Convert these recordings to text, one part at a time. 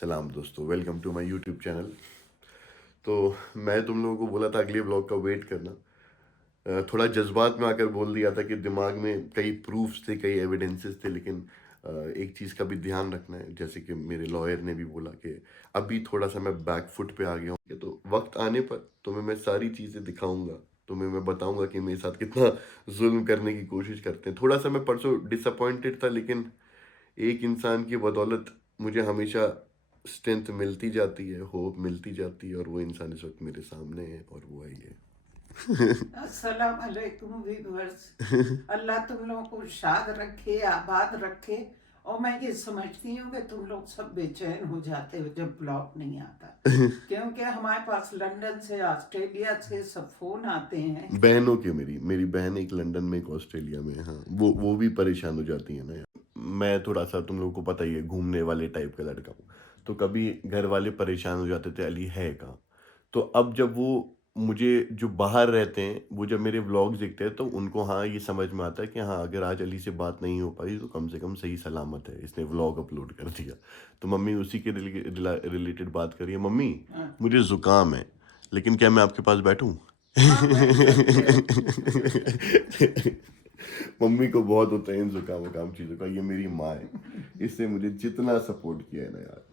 सलाम दोस्तों, welcome to my YouTube channel. तो मैं तुम लोगों को बोला था अगले ब्लॉग का वेट करना। थोड़ा जज्बात में आकर बोल दिया था कि दिमाग में कई प्रूफ्स थे, कई एविडेंसेस थे, लेकिन एक चीज़ का भी ध्यान रखना है। जैसे कि मेरे लॉयर ने भी बोला कि अभी थोड़ा सा मैं बैक फुट पे आ गया हूँ, तो वक्त आने पर तुम्हें मैं सारी चीज़ें दिखाऊंगा। तुम्हें मैं बताऊंगा कि मेरे साथ कितना जुल्म करने की कोशिश करते हैं। थोड़ा सा मैं परसों डिसअपॉइंटेड था, लेकिन एक इंसान की बदौलत मुझे हमेशा स्ट्रेंथ मिलती जाती है, होप मिलती जाती है, और वो इंसान इस वक्त मेरे सामने है और वो आई है। अस्सलाम वालेकुम व्यूअर्स। अल्लाह तुम लोगों को शाद रखे, आबाद रखे। और मैं ये समझती हूँ कि तुम लोग सब बेचैन हो जाते हो जब ब्लॉग नहीं आता, क्योंकि हमारे पास लंदन से, ऑस्ट्रेलिया से सब फोन आते हैं। बहनों के, मेरी मेरी बहन एक लंदन में, एक ऑस्ट्रेलिया में है। हाँ, वो भी परेशान हो जाती है ना यार। मैं थोड़ा सा, तुम लोगों को पता ही है, घूमने वाले टाइप का लड़का हूँ। तो कभी घर वाले परेशान हो जाते थे, अली है कहाँ। तो अब जब वो मुझे, जो बाहर रहते हैं, वो जब मेरे व्लॉग्स देखते हैं, तो उनको हाँ ये समझ में आता है कि हाँ, अगर आज अली से बात नहीं हो पाई तो कम से कम सही सलामत है, इसने व्लॉग अपलोड कर दिया। तो मम्मी उसी के रिलेटेड बात करिए। मम्मी, हाँ, मुझे जुकाम है, लेकिन क्या मैं आपके पास बैठूं? हाँ बैठ सकते हो। मम्मी को बहुत होता है इन जुकाम वकाम चीज़ों का। ये मेरी माँ है, इससे मुझे जितना सपोर्ट किया है ना यार।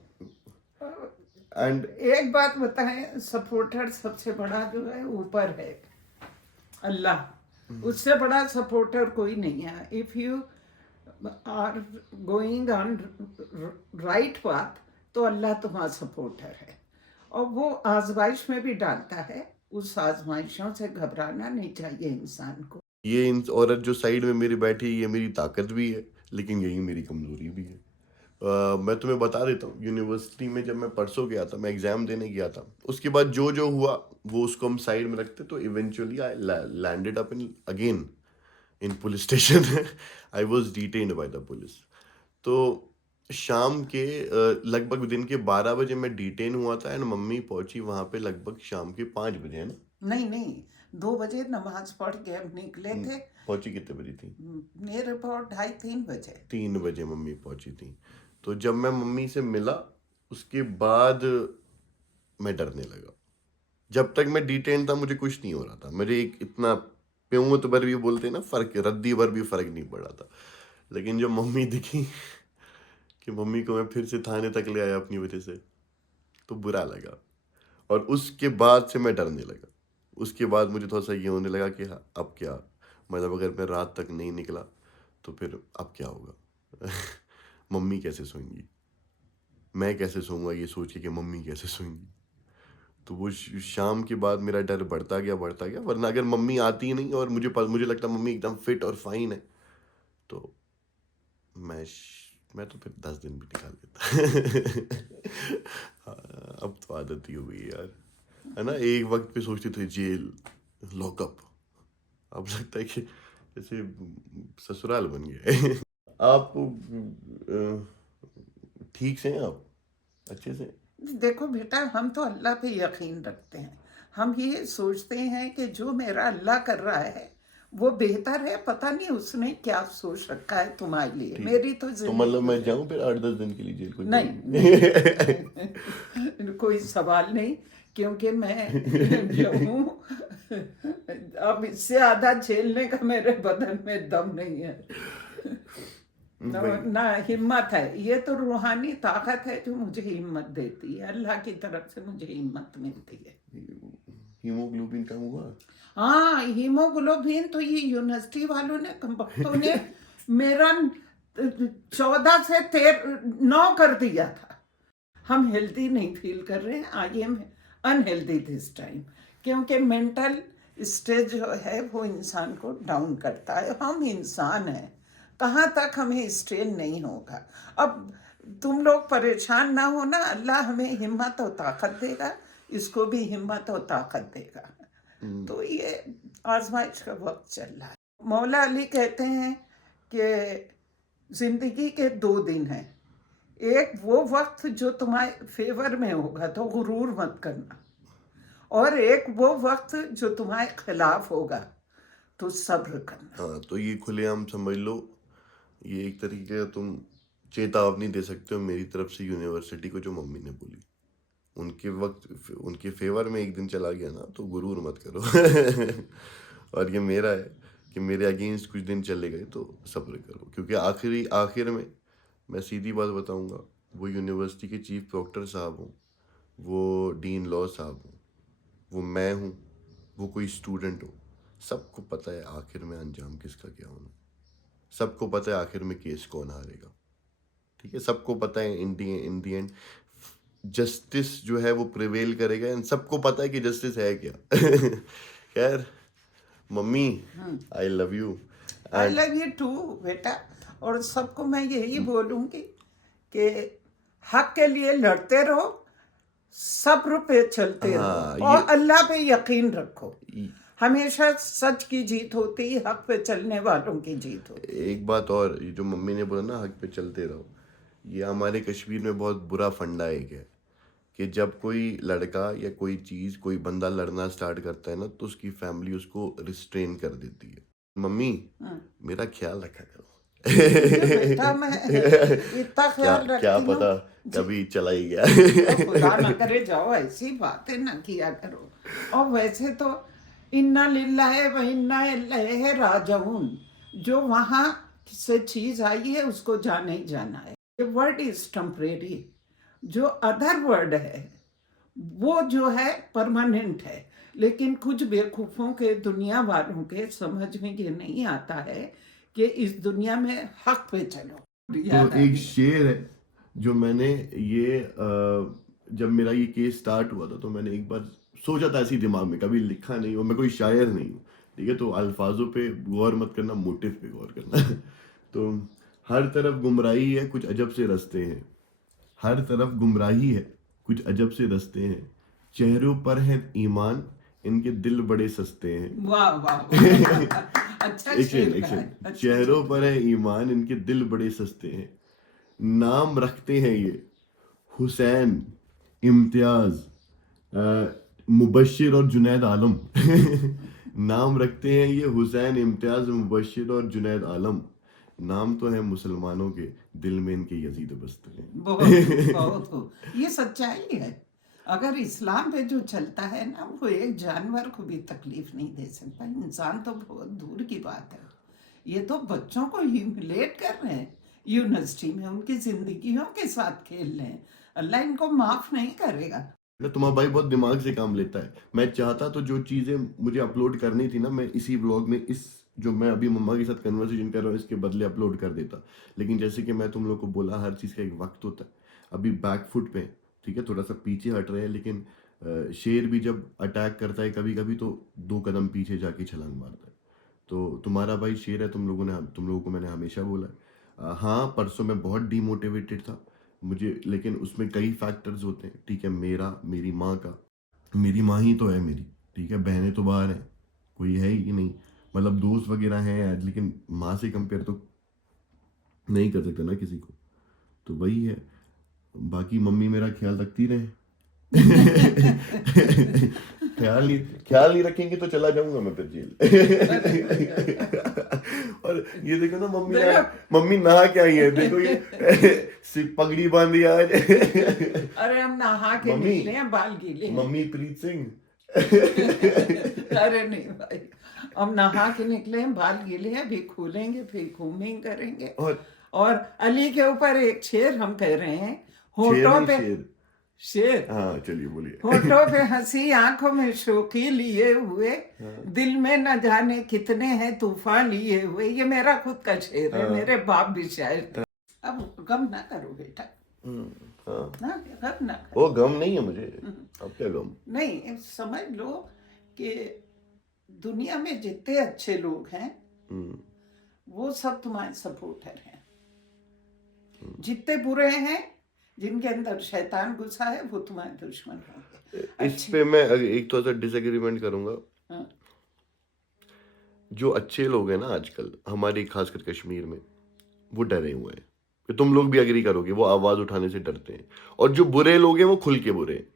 एंड एक बात बताएं, सपोर्टर सबसे बड़ा जो है ऊपर है, अल्लाह। उससे बड़ा सपोर्टर कोई नहीं है। If you are going on right path, तो अल्लाह तुम्हारा सपोर्टर है। और वो आजमाइश में भी डालता है। उस आजमाइशों से घबराना नहीं चाहिए इंसान को। ये औरत जो साइड में मेरी बैठी है, ये मेरी ताकत भी है, लेकिन यही मेरी कमजोरी भी है। मैं तुम्हें बता देता हूँ, यूनिवर्सिटी में जब मैं परसों गया था, मैं एग्जाम देने गया था, उसके बाद जो जो हुआ वो उसको हम साइड में रखते, तो eventually I landed up in again in police station. I was detained by the police. तो शाम के लगभग दिन के 12 बजे मैं डिटेन हुआ था, एंड मम्मी पहुंची वहां पे लगभग शाम के 5 बजे, है ना? नहीं नहीं, 2 बजे नमाज पढ़ के हम निकले थे। पहुंची कितने बजे थी? नियर अबाउट 2:30-3 बजे। 3 बजे मम्मी पहुंची थी। तो जब मैं मम्मी से मिला, उसके बाद मैं डरने लगा। जब तक मैं डिटेन था मुझे कुछ नहीं हो रहा था, मुझे एक इतना प्यूत भर भी बोलते हैं ना, फर्क, रद्दी भर भी फर्क नहीं पड़ा था। लेकिन जब मम्मी दिखी, कि मम्मी को मैं फिर से थाने तक ले आया अपनी वजह से, तो बुरा लगा। और उसके बाद से मैं डरने लगा। उसके बाद मुझे थोड़ा सा ये होने लगा कि हाँ, अब क्या, मतलब अगर मैं रात तक नहीं निकला तो फिर अब क्या होगा। मम्मी कैसे सोएंगी, मैं कैसे सोऊंगा, ये सोच के कि मम्मी कैसे सोएंगी। तो वो शाम के बाद मेरा डर बढ़ता गया, बढ़ता गया। वरना अगर मम्मी आती ही नहीं, और मुझे लगता मम्मी एकदम फिट और फाइन है, तो मैं तो फिर 10 दिन भी निकाल देता। हाँ, अब तो आदत ही हो गई यार, है ना। एक वक्त पे सोचते थे जेल, लॉकअप, अब लगता है कि जैसे ससुराल बन गया है। आप ठीक से हैं? आप अच्छे से? देखो बेटा, हम तो अल्लाह पे यकीन रखते हैं। हम ये सोचते हैं कि जो मेरा अल्लाह कर रहा है वो बेहतर है। पता नहीं उसने क्या सोच रखा है तुम्हारे लिए। ठीक। मेरी तो तो मतलब जिंदगी मैं है। जाऊं फिर 8-10 दिन के लिए जेल, कोई नहीं प्रॉब्लम नहीं? नहीं, कोई सवाल नहीं। क्योंकि मैं जो हूँ, अब इससे आधा झेलने का मेरे बदन में दम नहीं है। भाई, ना हिम्मत है। ये तो रूहानी ताकत है जो मुझे हिम्मत देती है। अल्लाह की तरफ से मुझे हिम्मत मिलती है। हीमोग्लोबिन कम हुआ? हाँ, हीमोग्लोबिन तो ये यूनिवर्सिटी वालों ने, कम वक्तों ने मेरा 14 से 9 कर दिया था। हम हेल्दी नहीं फील कर रहे हैं। I am unhealthy this time. क्योंकि मेंटल स्टेज जो है वो इंसान को डाउन करता है। हम इंसान हैं, कहाँ तक हमें स्ट्रेन नहीं होगा। अब तुम लोग परेशान ना हो ना, अल्लाह हमें हिम्मत और ताकत देगा। इसको भी हिम्मत और ताकत देगा। तो ये आजमाइश का वक्त चल रहा है। मौला अली कहते हैं कि जिंदगी के 2 दिन हैं। एक वो वक्त जो तुम्हारे फेवर में होगा तो गुरूर मत करना, और एक वो वक्त जो तुम्हारे खिलाफ होगा तो सब्र करना। हाँ, तो ये खुलेआम समझ लो, ये एक तरीके का तुम चेतावनी दे सकते हो मेरी तरफ से यूनिवर्सिटी को, जो मम्मी ने बोली उनके फेवर में एक दिन चला गया ना, तो गुरूर मत करो। और ये मेरा है कि मेरे अगेंस्ट कुछ दिन चले गए तो सब्र करो, क्योंकि आखिर में मैं सीधी बात बताऊंगा, वो यूनिवर्सिटी के चीफ प्रॉक्टर साहब हों, वो डीन लॉ साहब हों, वो मैं हूँ, वो कोई स्टूडेंट हो, सबको पता है आखिर में अंजाम किसका क्या होना। सबको पता है आखिर में केस कौन हारेगा, ठीक है। सबको पता है इन दी एंड जस्टिस जो है वो प्रिवेल करेगा, एंड सबको पता है कि जस्टिस है क्या। खैर mummy, I love you I and love you too बेटा। और सबको मैं यही बोलूंगी कि हक के लिए लड़ते रहो, सब्र पे चलते हाँ, रहो, और अल्लाह पे यकीन रखो। हमेशा सच की जीत होती, हक पे चलने वालों की जीत होती। एक बात और, ये जो मम्मी ने बोला ना हक पे चलते रहो, ये हमारे कश्मीर में बहुत बुरा फंडा एक है कि जब कोई लड़का या कोई चीज़, कोई बंदा लड़ना स्टार्ट करता है ना, तो उसकी फैमिली उसको रिस्ट्रेन कर देती है। मम्मी मेरा ख्याल रखा करो। बेटा मैं इतना क्या ख्याल क्या रखती हूँ। पता कभी चला ही गया। खुदा ना करे जाओ, ऐसी बातें ना किया करो। और वैसे तो इन्ना लिल्लाह व इन्ना इलैहि राजिऊन, जो वहाँ से चीज आई है उसको जाना ही जाना है। ये वर्ड इज टेम्परेरी, जो अदर वर्ड है वो जो है परमानेंट है। लेकिन कुछ बेवकूफ़ों के, दुनिया वालों के समझ में ये नहीं आता है कि इस दुनिया में हक पे चलो। तो एक शेर है जो मैंने ये जब मेरा ये केस स्टार्ट हुआ था, तो मैंने एक बार सोचा था ऐसी दिमाग में, कभी लिखा नहीं, और मैं कोई शायर नहीं हूँ, ठीक है। तो अल्फाजों पे गौर मत करना, मोटिव पे गौर करना। तो हर तरफ गुमराही है, कुछ अजब से रास्ते हैं। हर तरफ गुमराही है, कुछ अजब से रास्ते हैं। चेहरों पर है ईमान, इनके दिल बड़े सस्ते हैं। वाह वाह वाह। अच्छा एक शेर सेकंड, का है। अच्छा चेहरों शेर। पर है ईमान, इनके दिल बड़े सस्ते हैं। नाम रखते हैं ये हुसैन, इम्तियाज, मुबश्शिर और जुनैद आलम। नाम रखते हैं ये हुसैन, इम्तियाज, मुबश्शिर और जुनैद आलम। नाम तो है मुसलमानों के, दिल में इनके यजीद बसते हैं। बहुत बहुत खूब। ये सच्चाई है। अगर इस्लाम पे जो चलता है ना, वो एक जानवर को भी तकलीफ नहीं दे सकता। इंसान तो बहुत दूर की बात है। ये तो बच्चों को ह्यूमिलेट कर रहे हैं यूनिवर्सिटी में, उनकी जिंदगियों के साथ खेल रहे हैं। अल्लाह इनको माफ नहीं करेगा। ना तुम्हारा भाई बहुत दिमाग से काम लेता है। मैं चाहता तो जो चीजें मुझे अपलोड करनी थी ना, मैं इसी व्लॉग में, इस जो मैं अभी मम्मा के साथ कन्वर्सेशन कर रहा हूँ, इसके बदले अपलोड कर देता। लेकिन जैसे कि मैं तुम लोग को बोला, हर चीज़ का एक वक्त होता है। अभी बैक फुट पे, ठीक है, थोड़ा सा पीछे हट रहे हैं, लेकिन शेर भी जब अटैक करता है कभी कभी, तो 2 कदम पीछे जाके छलांग मारता है। तो तुम्हारा भाई शेर है, तुम लोगों को मैंने हमेशा बोला है। हाँ, परसों मैं बहुत डीमोटिवेटेड था मुझे, लेकिन उसमें कई फैक्टर्स होते हैं, ठीक है। मेरी माँ का, मेरी माँ ही तो है मेरी, ठीक है। बहनें तो बाहर हैं, कोई है ही नहीं, मतलब दोस्त वगैरह हैं, लेकिन माँ से कंपेयर तो नहीं कर सकते ना किसी को। तो वही है, बाकी मम्मी मेरा ख्याल रखती रहे। ख्याल नहीं रखेंगे तो चला जाऊंगा मैं फिर जेल। और ये देखो ना, मम्मी नहा के आई है, देखो ये सिर्फ पगड़ी बांधी आज। अरे हम नहा के मम्मी, निकले हैं, बाल गीले हैं। मम्मी प्रीत सिंह। अरे नहीं भाई, हम नहा के निकले हैं, बाल गीले हैं, अभी खोलेंगे, फिर घूमिंग करेंगे। और अली के ऊपर एक शेर हम कह रहे हैं, होठों पे शेर। हाँ चलिए बोलिए। होठों पे हंसी, आंखों में शोखी लिए हुए, दिल में न जाने कितने हैं तूफान लिए हुए। ये मेरा खुद का शेर है, मेरे बाप भी शायर थे। अब गम ना करो बेटा। हाँ, ना गम ना करो। वो गम नहीं है मुझे, अब क्या गम। नहीं, समझ लो कि दुनिया में जितने अच्छे लोग हैं वो सब तुम्हारे सपोर्टर हैं। जितने बुरे हैं, जिनके अंदर शैतान घुसा है, वो तुम्हारे दुश्मन होंगे। इस पे मैं एक थोड़ा सा डिसएग्रीमेंट करूंगा। हाँ। जो अच्छे लोग हैं ना आजकल हमारे, खासकर कश्मीर में, वो डरे हुए हैं, कि तुम लोग भी एग्री करोगे, वो आवाज उठाने से डरते हैं। और जो बुरे लोग हैं वो खुल के बुरे हैं।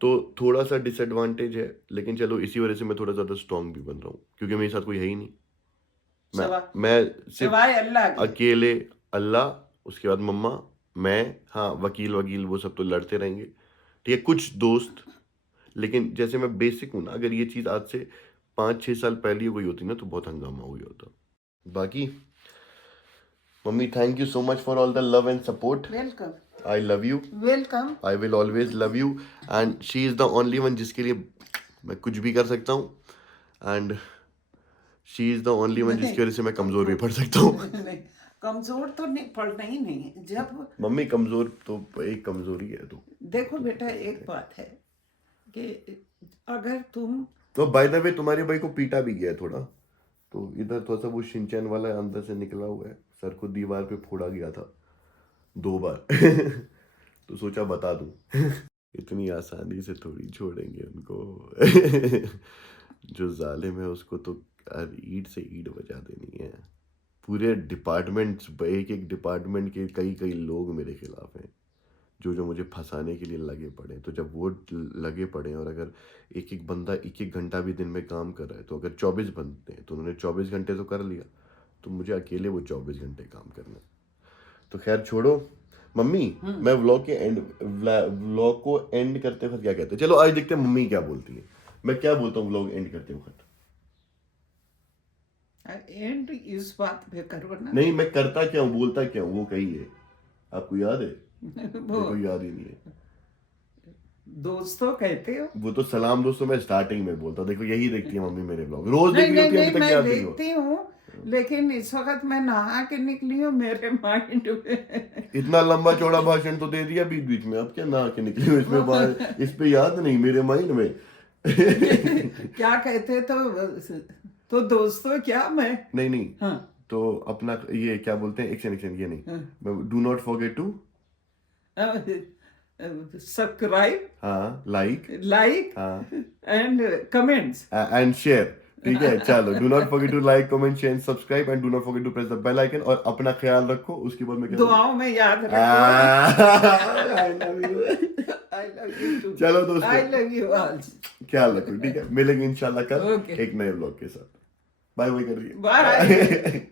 तो थोड़ा सा डिसएडवांटेज है, लेकिन चलो इसी वजह से मैं थोड़ा ज्यादा स्ट्रांग भी बन रहा हूँ, क्योंकि मेरे साथ कोई है ही नहीं। मैं सिवाय अल्लाह के। अकेले, अल्लाह उसके बाद मम्मा, मैं, हाँ वकील वकील वो सब तो लड़ते रहेंगे, ठीक है, कुछ दोस्त। लेकिन जैसे मैं बेसिक हूँ ना, अगर ये चीज़ आज से 5-6 साल पहले हुई होती ना तो बहुत हंगामा हुई होता। बाकी mummy, thank you so much for all the love and support. Welcome I love you, welcome. I will always love you, and she is the only one जिसके लिए मैं कुछ भी कर सकता हूँ, and she is the only one जिसकी वजह से मैं कमज़ोर भी पड़ सकता हूँ। नहीं, कमजोर तो नहीं पड़ना ही नहीं है। जब मम्मी कमज़ोर तो एक कमज़ोरी है तो। देखो बेटा, एक बात है कि अगर तुम तो बाय द वे तुम्हारे भाई को पीटा भी गया है थोड़ा, तो इधर थोड़ा सा वो शिनचैन वाला अंदर से निकला हुआ है, सर को दीवार पे फोड़ा गया था 2 बार। तो सोचा बता दूं। इतनी आसानी से थोड़ी छोड़ेंगे उनको। जो जालिम है उसको तो ईंट से ईंट बजा देनी है। पूरे डिपार्टमेंट, एक एक डिपार्टमेंट के कई कई लोग मेरे खिलाफ हैं, जो मुझे फंसाने के लिए लगे पड़े। तो जब वो लगे पड़े और अगर एक एक बंदा 1-1 घंटा भी दिन में काम कर रहा है, तो अगर 24 बनते हैं तो उन्होंने 24 घंटे तो कर लिया, तो मुझे अकेले वो 24 घंटे काम करना है। तो खैर छोड़ो मम्मी, मैं व्लॉग को एंड करते वक्त क्या कहते हैं, चलो आज देखते हैं मम्मी क्या बोलती है। मैं क्या बोलता हूँ व्लॉग एंड करते वक्त? एंड इस बात पे करो ना। नहीं, मैं करता क्या हूँ, बोलता क्या हूँ, वो कहिए। आपको याद है? वो मेरे को याद ही नहीं है। दोस्तों कहते हो। वो तो सलाम दोस्तों मैं स्टार्टिंग में बोलता। देखो यही देखती है मम्मी मेरे ब्लॉग, रोज देख नहीं रही नहीं होती है, नहीं, अभी तक मैं याद नहीं हो। देखती हूँ, लेकिन इस वक्त मैं नहा के निकली हूँ, मेरे माइंड में इतना लंबा चौड़ा भाषण तो दे दिया बीच बीच में, अब क्या नहा के निकली हो इसमें बाहर, इस पे याद नहीं मेरे माइंड में। क्या कहते तो दोस्तों क्या मैं। नहीं नहीं, हाँ तो अपना ये क्या बोलते हैं, एक्शन एक्शन ये नहीं, do not forget to subscribe, हाँ, लाइक, लाइक हाँ, एंड कमेंट्स। And share. ठीक है, चलो, do not forget to like, comment, share, subscribe, and do not forget to press the bell icon. और अपना ख्याल रखो। उसके बाद मैं क्या दुआओं में याद रखो। I love you. I love you too. चलो दोस्तों, आई लव यू ऑल। ख्याल रखो, ठीक है, मिलेंगे इंशाल्लाह कल Okay. एक नए ब्लॉग के साथ। बाय बाय कर दिए। बाय।